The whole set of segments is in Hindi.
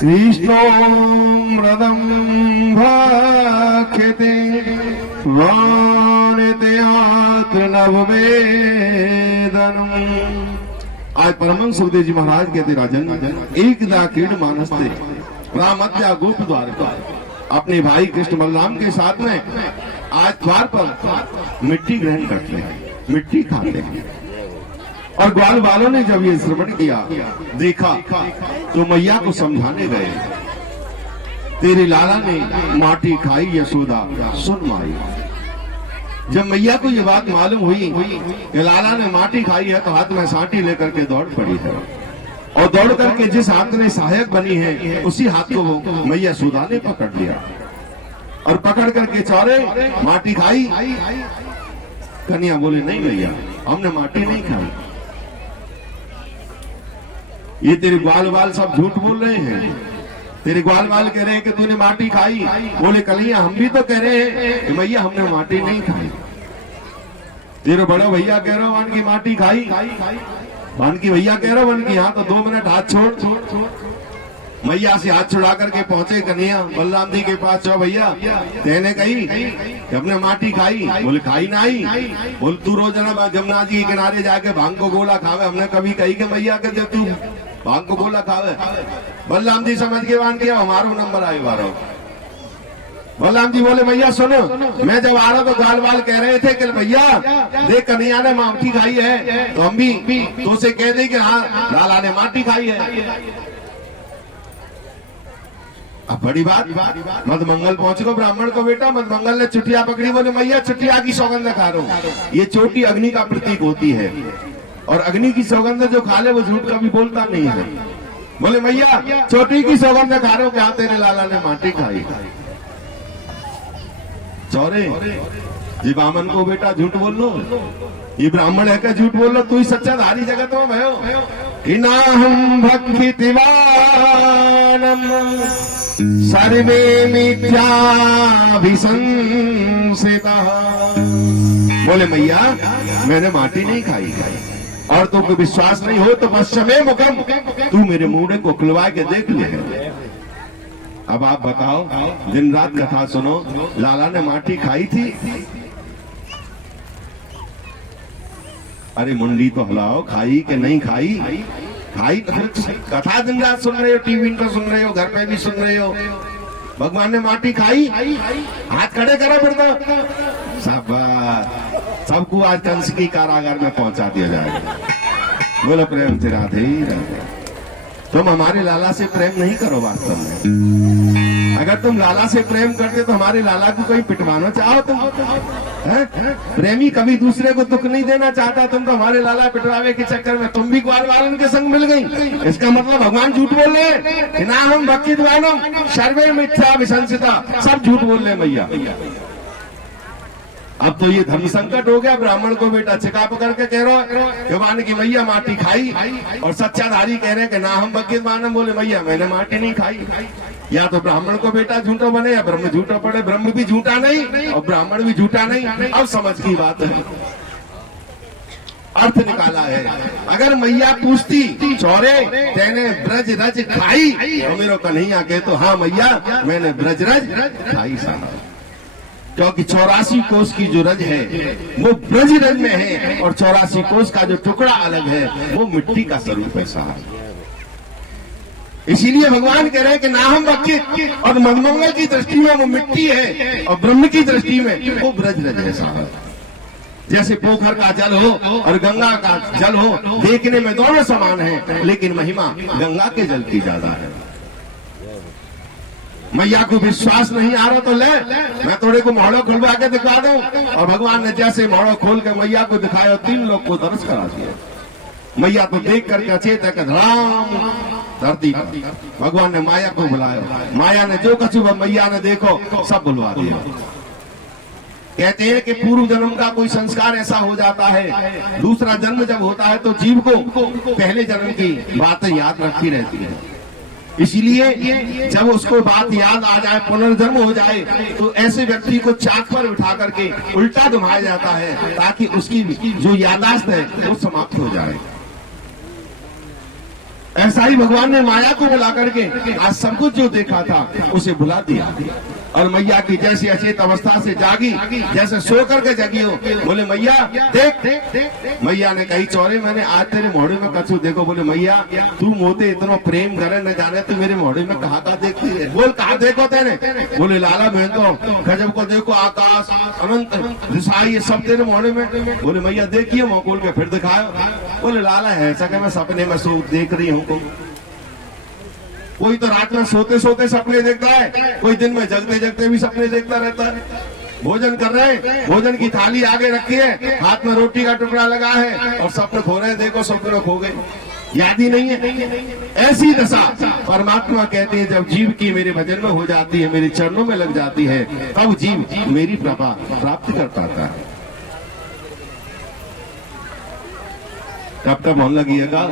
कृष्णो मृदं भाख्यते वाणितयात्र नववेदनम्। आज परमहंस सुखदेव जी महाराज कहते राजन, एकदा क्रीड मानस्ते रामद्या गोप द्वार पर। अपने भाई कृष्ण बलराम के साथ में आज द्वार पर मिट्टी ग्रहण करते हैं, मिट्टी खाते हैं। और ग्वाल वालों ने जब ये श्रवण किया, देखा, तो मैया को समझाने गए, तेरे लाला ने माटी खाई यशोदा सुन माई। जब मैया को ये बात मालूम हुई कि लाला ने माटी खाई है, तो हाथ में साटी लेकर के दौड़ पड़ी है। और दौड़ करके जिस हाथ में सहायक बनी है, उसी हाथ को वो मैया सुधा ने पकड़ लिया और पकड़ करके चौरे माटी खाई। कन्या बोले, नहीं मैया, हमने माटी नहीं खाई, ये तेरे ग्वाल वाल सब झूठ बोल रहे हैं। तेरे ग्वाल वाल कह रहे हैं कि तूने माटी खाई। बोले, कन्हैया हम भी तो कह रहे हैं कि मैया हमने माटी नहीं खाई। तेरे बड़ा भैया कह रहे हो वन की माटी खाई, वन की भैया कह रहे हो वन की। यहाँ तो 2 मिनट हाथ छोड़। मैया से हाथ छुड़ा करके पहुंचे कन्हैया बलराम जी के पास। चो भैया, तेने कही कि हमने माटी खाई। बोले, खाई नहीं। बोल, तू रोजाना जमुना जी के किनारे जाके भांग को गोला खावे, हमने कभी कही कि मैया के दे तू भांग को गोला खावे। बलराम जी समझ के मान गया, हमारो नंबर आए बारो। बलराम जी बोले, भैया सुनो, मैं जब आ रहा तो गाल वाल कह रहे थे कि भैया देख कन्हैया ने माटी खाई है, तो हम भी तो उसे कह दे कि हाँ लाला ने माटी खाई है। अब बड़ी बात, मधमंगल पहुंच गो ब्राह्मण को बेटा। मधमंगल ने चुटिया पकड़ी। बोले, मैया चुटिया की सौगंध खा रहा हूं। ये चोटी अग्नि का प्रतीक होती है, और अग्नि की सौगंध जो खा ले वो झूठ कभी बोलता नहीं है। बोले, मैया चोटी की सौगंध खा रहे हो, क्या तेरे लाला ने माटी खाई। चौरे जी बामन को बेटा झूठ बोल लो, ये ब्राह्मण है क्या झूठ बोल लो, तू ही सच्चा धारी जगत हो भयो। कि ना हम भक्तिवानम सर्वे मिथ्याभिसंसितः। बोले, मैया मैंने माटी नहीं खाई, और तुमको विश्वास नहीं हो तो पश्चिमे मुखम, तू मेरे मुंह को खुलवा के देख ले। अब आप बताओ, दिन रात कथा सुनो, लाला ने माटी खाई थी। अरे मुंडी तो हिलाओ, खाई कि नहीं खाई। खाई तो कथा दिन रात सुन रहे हो, टीवी पर सुन रहे हो, घर पे भी सुन रहे हो। भगवान ने माटी खाई, हाथ खड़े करो फिर तो। सबको आज कंस की कारागार में पहुंचा दिया जाएगा। बोलो प्रेम से राधे राधे। तुम हमारे लाला से प्रेम नहीं करो वास्तव में। अगर तुम लाला से प्रेम करते तो हमारे लाला को कहीं पिटवाना चाहो तुम? प्रेमी कभी दूसरे को दुख नहीं देना चाहता। तुम तो हमारे लाला पिटवावे के चक्कर में तुम भी ग्वाल वालन के संग मिल गई। इसका मतलब भगवान झूठ बोल रहे, ना हम भक्ति द्वानम सर्वे मिथ्या विसंसिता, सब झूठ बोल रहे मैया। अब तो ये धर्म संकट हो गया। ब्राह्मण को बेटा चिका पकड़ के कह रहा भगवान की मैया माटी खाई, और सच्चाधारी कह रहे कि ना हम भगवत मानम। बोले, मैया मैंने माटी नहीं खाई। या तो ब्राह्मण को बेटा झूठा बने या ब्रह्म झूठा पड़े। ब्रह्म भी झूठा नहीं और ब्राह्मण भी झूठा नहीं। अब समझ की बात है, अर्थ निकाला है। अगर मैया पूछती, चौरे तेने ब्रज रज खाई, तो मेरे कन्हैया कहे तो हाँ मैया मैंने ब्रज रज खाई साहब। क्योंकि 84 कोस की जो रज है वो ब्रज रज में है, और 84 कोस का जो टुकड़ा अलग है वो मिट्टी का स्वरूप है साहब। इसीलिए भगवान कह रहे हैं कि ना हम भक्ति, और मधमंगल की दृष्टि में वो मिट्टी है, और ब्रह्म की दृष्टि में वो ब्रज रज है साहब। जैसे पोखर का जल हो और गंगा का जल हो, देखने में दोनों समान है, लेकिन महिमा गंगा के जल की ज्यादा है। मैया को विश्वास नहीं आ रहा तो ले, मैं थोड़े को मोहड़ो खुलवा के दिखा दूं। और भगवान ने जैसे मोहड़ो खोल के मैया को दिखाया, 3 लोग को दर्श करा दिया। मैया को देख करके अचेत है धड़ाम धरती पर भगवान ने माया को बुलाया। माया ने जो कछु मैया ने देखो सब बुलवा दिया। कहते हैं कि पूर्व जन्म का कोई संस्कार ऐसा हो जाता है, दूसरा जन्म जब होता है तो जीव को पहले जन्म की बातें याद रखी रहती है। इसलिए जब उसको बात याद आ जाए, पुनर्जन्म हो जाए, तो ऐसे व्यक्ति को चाक पर उठा करके उल्टा घुमाया जाता है, ताकि उसकी जो यादाश्त है वो समाप्त हो जाए। ऐसा ही भगवान ने माया को बुला करके आज सब कुछ जो देखा था उसे भुला दिया। और मैया की जैसी अचेत अवस्था से जागी, जैसे सो करके जगी हो, बोले मैया देख। मैया ने कही चौरे मैंने आज तेरे मोहड़े में कछु देखो। बोले मैया तू मोते इतना प्रेम करे न जाने तू मेरे मोहड़े में कहा देखती है। बोल कहा देखो तेरे। बोले लाला मैं तो गजब को देखो, आकाश अनंत दिशाई ये सब तेरे मोहड़े में। बोले मैया देखिए मुंह खोल के फिर दिखाओ। बोले लाला ऐसा कि मैं सपने में देख रही हूँ। कोई तो रात में सोते सोते सपने देखता है, कोई दिन में जगते जगते भी सपने देखता रहता है। भोजन कर रहे हैं, भोजन की थाली आगे रखी है, हाथ में रोटी का टुकड़ा लगा है और सपने खो रहे हैं। देखो सपने खो गए, याद ही नहीं है। ऐसी दशा परमात्मा कहते हैं जब जीव की मेरे भजन में हो जाती है, मेरे चरणों में लग जाती है, तब जीव मेरी कृपा प्राप्त कर पाता है। कब तक मन लगिएगा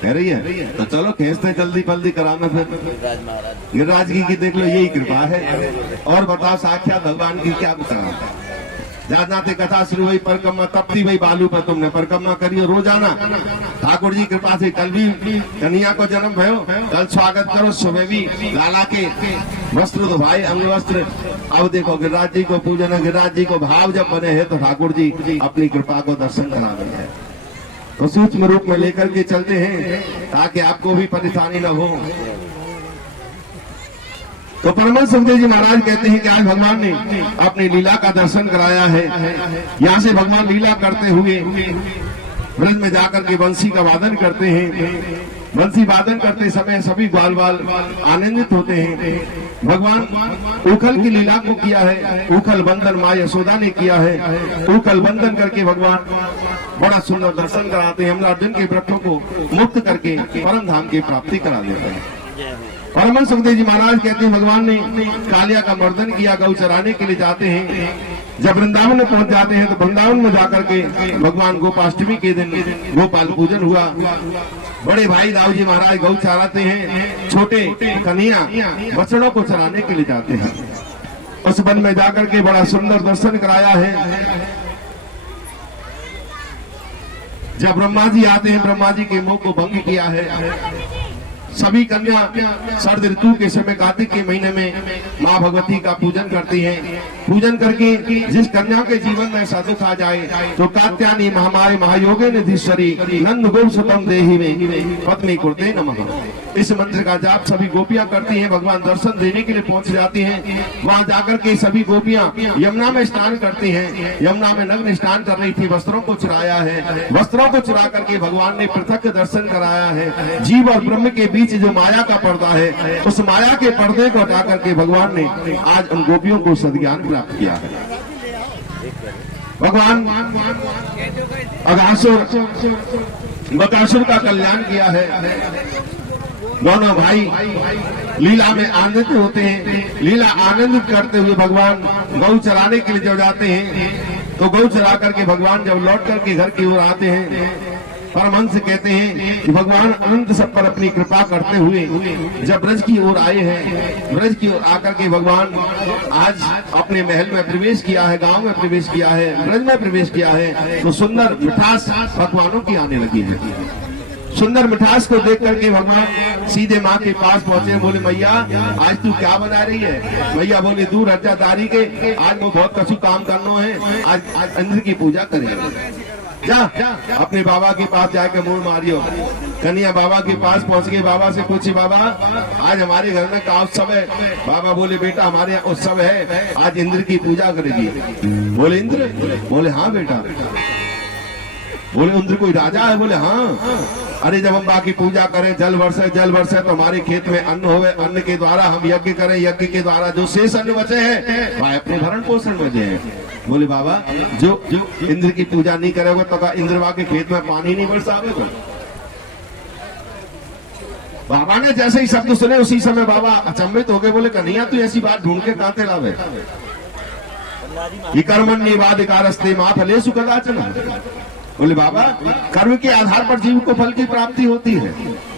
कह रही है तो चलो खींचते जल्दी जल्दी कराना। फिर गिरिराज की देख लो यही कृपा है। और बताओ साक्षात भगवान की क्या बताओ। जाते कथा शुरू हुई, परिक्रमा तपती हुई बालू पर तुमने परिक्रमा करी रोजाना। ठाकुर जी कृपा से कल भी कन्हैया को जन्म भयो, कल स्वागत करो सुबह भी लाला के वस्त्र तो भाई अंग वस्त्र। अब देखो गिरिराज जी को पूजन, गिरिराज जी को भाव जब बने हैं तो ठाकुर जी अपनी कृपा को दर्शन करा रहे हैं। तो सूक्ष्म रूप में लेकर के चलते हैं ताकि आपको भी परेशानी न हो। तो परमहंस सुखदेव जी महाराज कहते हैं कि आज भगवान ने अपनी लीला का दर्शन कराया है। यहाँ से भगवान लीला करते हुए ब्रज में जाकर के बंसी का वादन करते हैं। बंसी वादन करते समय सभी ग्वाल बाल आनंदित होते हैं। भगवान उखल की लीला को किया है, उखल बंधन माँ यशोदा ने किया है। उखल बंधन करके भगवान बड़ा सुंदर दर्शन कराते हैं। हम अर्जुन के व्रतों को मुक्त करके परम धाम की प्राप्ति करा देते हैं। परमहंस सुखदेव जी महाराज कहते हैं भगवान ने कालिया का मर्दन किया, गौ चराने के लिए जाते हैं। जब वृंदावन में पहुंच जाते हैं तो वृंदावन में जाकर के भगवान गोपाष्टमी के दिन गोपाल पूजन हुआ। बड़े भाई दाऊ जी महाराज गौ चराते हैं, छोटे कन्हैया बछड़ों को चराने के लिए जाते हैं। उस वन में जाकर के बड़ा सुंदर दर्शन कराया है। जब ब्रह्मा जी आते हैं, ब्रह्मा जी के मोह को भंग किया है। सभी कन्या शरद ऋतु के समय कार्तिक के महीने में माँ भगवती का पूजन करती हैं। पूजन करके जिस कन्या के जीवन में ऐसा दुख आ जाए तो कात्यायनी महामारी महायोगे निधिश्वरी नंद गोप सुतम देहि में पत्नी कुर्ते नमः। इस मंत्र का जाप सभी गोपियां करती हैं। भगवान दर्शन देने के लिए पहुंच जाती हैं। वहां जाकर के सभी गोपियां यमुना में स्नान करती हैं। यमुना में नग्न स्नान कर रही थी, वस्त्रों को चुराया है। वस्त्रों को चुरा करके भगवान ने पृथक दर्शन कराया है। जीव और ब्रह्म के बीच जो माया का पर्दा है, उस माया के पर्दे को हटा करके भगवान ने आज उन गोपियों को सद्ज्ञान प्राप्त किया है। भगवान बकासुर का कल्याण किया है। दोनों भाई लीला में आनंदित होते हैं। लीला आनंदित करते हुए भगवान गौ चराने के लिए जब जाते हैं तो गौ चरा करके भगवान जब लौट करके घर की ओर आते हैं, परमहंस कहते हैं कि भगवान अनंत सब पर अपनी कृपा करते हुए जब ब्रज की ओर आए हैं, ब्रज की ओर आकर के भगवान आज अपने महल में प्रवेश किया है, गांव में प्रवेश किया है, ब्रज में प्रवेश किया है, तो सुंदर मिठास भगवानों की आने लगी है। सुंदर मिठास को देख करके भगवान सीधे माँ के पास पहुंचे। बोले मैया आज तू क्या बना रही है। मैया बोले दूर हजादारी के आज वो बहुत कछु काम करना है, आज इंद्र की पूजा करेंगे। जा अपने बाबा के पास जाकर मुंह मारियो। कन्हैया बाबा के पास पहुंच गए। बाबा से पूछे बाबा आज हमारे घर में क्या उत्सव है। बाबा बोले बेटा हमारे यहाँ उत्सव है, आज इंद्र की पूजा करेगी। बोले इंद्र? बोले हाँ बेटा। बोले इंद्र कोई राजा है? बोले हाँ। अरे जब हम बाकी पूजा करें, जल बरसे तो हमारे खेत में अन्न होवे, अन्न के द्वारा हम यज्ञ करें, यज्ञ के द्वारा जो शेष अन्न बचे हैं वह अपने भरण पोषण बचे हैं। बोले बाबा जो इंद्र की पूजा नहीं करेगा तो का इंद्रवा के खेत में पानी नहीं बरसावेगा। बाबा ने जैसे ही शब्द सुने उसी समय बाबा अचंभित हो गए। बोले कन्हैया तू ऐसी बात ढूंढ के कांते लावे। कर्मण्येवाधिकारस्ते मा फलेषु कदाचन। बोले बाबा कर्म के आधार पर जीव को फल की प्राप्ति होती है।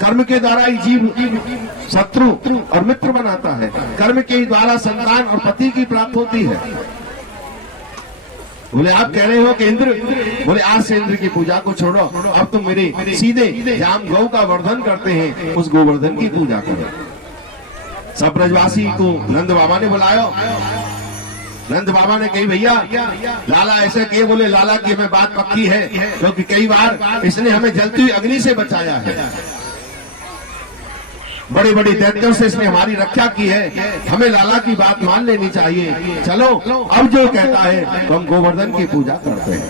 कर्म के द्वारा ही जीव शत्रु और मित्र बनाता है। कर्म के द्वारा संतान और पति की प्राप्ति होती है। बोले आप कह रहे हो कि इंद्र, बोले आज से इंद्र की पूजा को छोड़ो, अब तुम मेरे सीधे जहां गौ का वर्धन करते हैं उस गोवर्धन की पूजा करो। सब ब्रजवासी को नंद बाबा ने बुलाया। नंद बाबा ने कही भैया लाला ऐसे किए, बोले लाला की हमें बात पक्की है, क्योंकि कई बार इसने हमें जलती हुई अग्नि से बचाया है, बड़े बड़े दैत्यों से इसने हमारी रक्षा की है, हमें लाला की बात मान लेनी चाहिए। चलो अब जो कहता है तो हम गोवर्धन की पूजा करते हैं।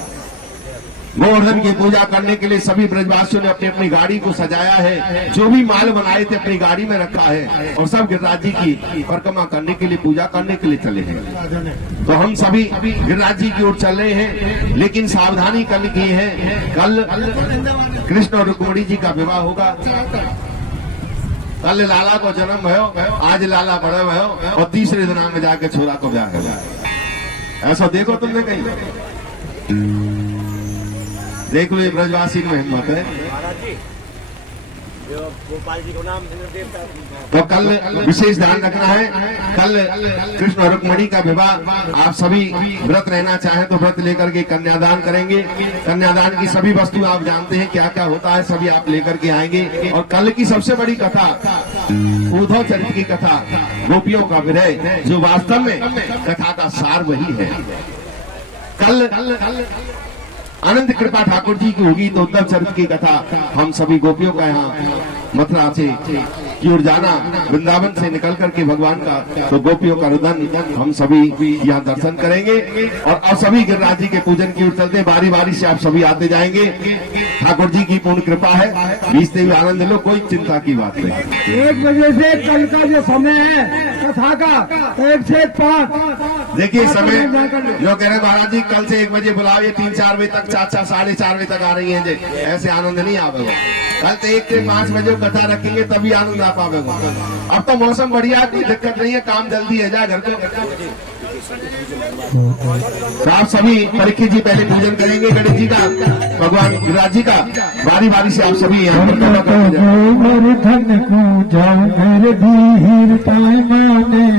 गोवर्धन की पूजा करने के लिए सभी ब्रजवासियों ने अपनी अपनी गाड़ी को सजाया है, जो भी माल बनाए थे अपनी गाड़ी में रखा है, और सब गिरिराज जी की परिक्रमा करने के लिए, पूजा करने के लिए चले हैं। तो हम सभी गिरिराज जी की ओर चल रहे हैं, लेकिन सावधानी कल की है, कल कृष्ण और रुक्मिणी जी का विवाह होगा। कल लाला को जन्म भयो, आज लाला बड़े भयो, और तीसरे दिन में जाके छोरा को ब्याह हो जाए। ऐसा देखो तुमने कहीं, देख लो ये ब्रजवासी में हिम्मत है। गोपाल जी को नाम तो कल विशेष ध्यान रखना है, कल कृष्ण और रुक्मिणी का विवाह। आप सभी व्रत रहना चाहें तो व्रत लेकर के कन्यादान करेंगे। कन्यादान की सभी वस्तु आप जानते हैं क्या क्या होता है, सभी आप लेकर के आएंगे। और कल की सबसे बड़ी कथा उद्धव चरित्र की कथा, गोपियों का विरह, जो वास्तव में कथा का सार वही है। कल अनंत कृपा ठाकुर जी की होगी तो उद्धव चरित्र की कथा हम सभी गोपियों का यहाँ मथुरा से की ओर जाना, वृंदावन से निकल करके भगवान का, तो गोपियों का रुदन हम सभी यहाँ दर्शन करेंगे। और सभी गिरिराज जी के पूजन की ओर चलते, बारी बारी से आप सभी आते जाएंगे। ठाकुर जी की पूर्ण कृपा है, बीचते हुए आनंद लो, कोई चिंता की बात नहीं। 1 बजे से कल का जो समय है कथा का 1 से 5, देखिए समय जो कह रहे महाराज जी कल से 1 बजे बुलाओ, ये 3-4 बजे तक, 4-4 साढ़े 4 बजे तक आ रही है, ऐसे आनंद नहीं आवेगा। कल तो 1 से 5 बजे कथा रखेंगे तभी आनंद आ पावेगा। अब तो मौसम बढ़िया, कोई दिक्कत नहीं है, काम जल्दी है, जाए घर को। तो आप सभी परीक्षित जी पहले पूजन करेंगे गणेश जी का, भगवान गिरिराज जी का, बारी बारी से आप सभी यहाँ पर गोवर्धन को जाओ मेरे धीर पैमाने में,